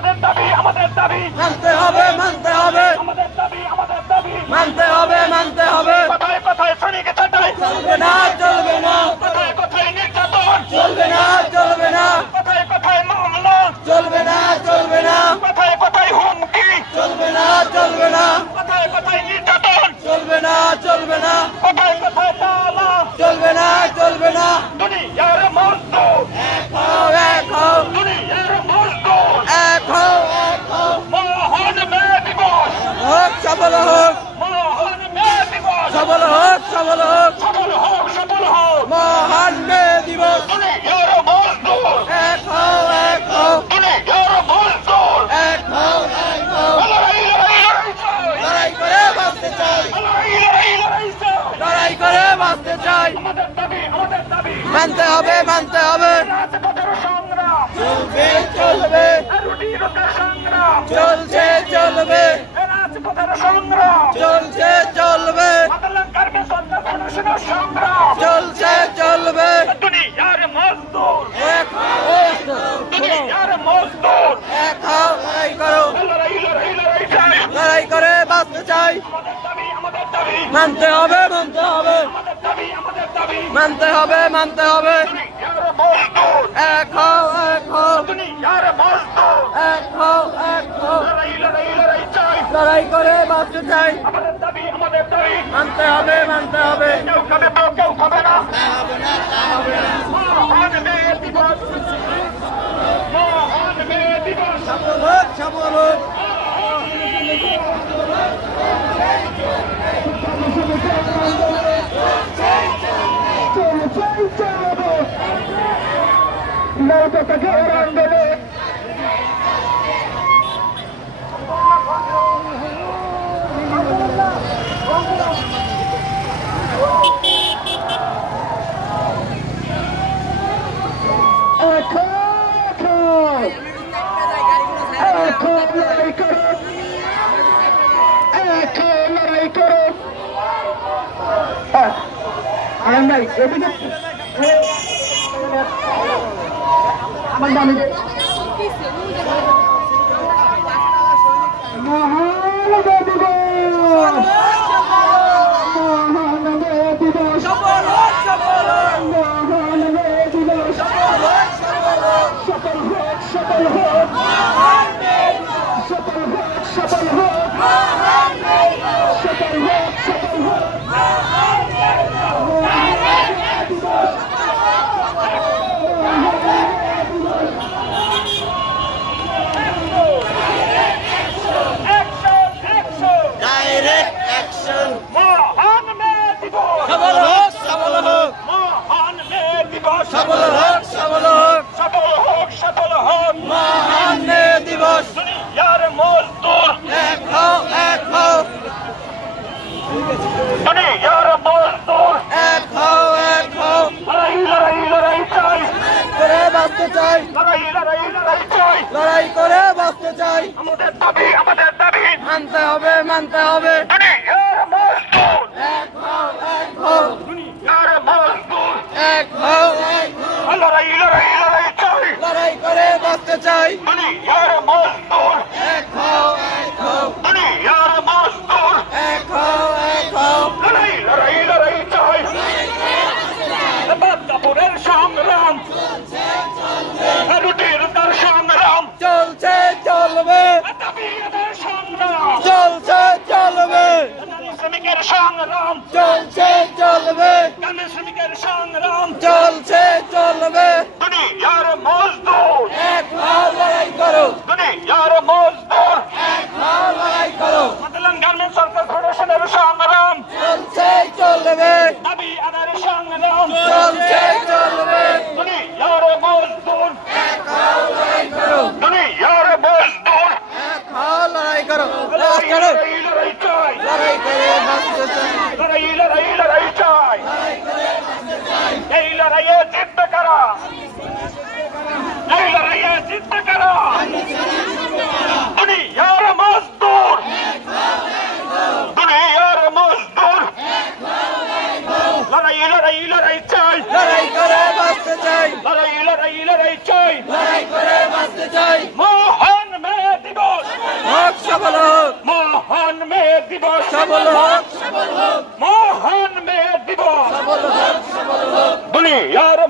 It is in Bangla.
আমাদের দাবি মানতে হবে আমাদের দাবি মানতে হবে কথায় শ্রমিক ছাঁটাই চলবে না কথায় নির্যাতন চলবে না কথায় মামলা চলবে না কথায় হুমকি চলবে না কথায় নির্যাতন চলবে না কথায় তালা চলবে না দুনিয়ার মজদুর এক হও দুনিয়ার মজদুর এক হও মহান মে দিবস হোক সফল হোক মহান মে দিবস সফল হোক সফল হোক মহান মে দিবস দুনিয়ার মজদুর এক হও দুনিয়ার মজদুর এক হও লড়াই চাই লড়াই করে বাঁচতে চাই লড়াই করে বাঁচতে চাই আমাদের দাবি মানতে হবে রাজপথের সংগ্রাম চলবে রুটির সংগ্রাম চলবে রাজপথের সংগ্রাম চলবে গার্মেন্টস অর্গানাইজেশনের সংগ্রাম চলবে দুনিয়ার মজদুর এক দুনিয়ার মজদুর এক হও লড়াই করো লড়াই চাই লড়াই করে বাঁচতে চাই আমাদের দাবি মানতে হবে আমাদের দাবি মানতে হবে দুনিয়ার মজদুর এক হও দুনিয়ার মজদুর এক হও লড়াই চাই লড়াই করে বাঁচতে চাই আমাদের দাবি মানতে হবে কেউ খাবে তো কেউ খাবে না মহান মে দিবস মহান মে দিবস সফল হোক আমার দামি ডাইরেক্ট অ্যাকশন মহান মে দিবস সফল হোক মহান মে দিবস সফল হোক মহান মে দিবস দুনিয়ার মজদুর এক হও দুনিয়ার মজদুর এক হও লড়াই চাই করে বাঁচতে চাই লড়াই চাই লড়াই করে বাঁচতে চাই আমাদের দাবি মানতে হবে দুনিয়ার মজদুর এক হও দুনিয়ার মজদুর এক হও লড়াই চাই লড়াই করে বাঁচতে চাই দুনিয়ার মজদুর এক হও দুনিয়ার মজদুর এক হও লড়াই চাই বাদপুরের সংগ্রাম রুটির তার সংগ্রাম চলবে দাবিদের সংগ্রাম চলবে শ্রমিকের সংগ্রাম চলবে শ্রমিকের সংগ্রাম চলবে দুনিয়ার মজদুর এক হও লড়াই করো দুনিয়ার মজদুর এক হও লড়াই করো গার্মেন্টস অর্গানাইজেশনের সংগ্রাম চলবে দাবি আদায়ের সংগ্রাম চলবে দুনিয়ার মজদুর এক হও লড়াই করো দুনিয়ার মজদুর এক হও লড়াই করো লড়াই চাই লড়াই করে বাঁচতে চাই লড়াই চাই এই লড়াইয়ে জিততে কারা দুনিয়ার মজদুর দুনিয়ার মজদুর সফল হোক মহান মে দিবস সফল হোক দুনিয়ার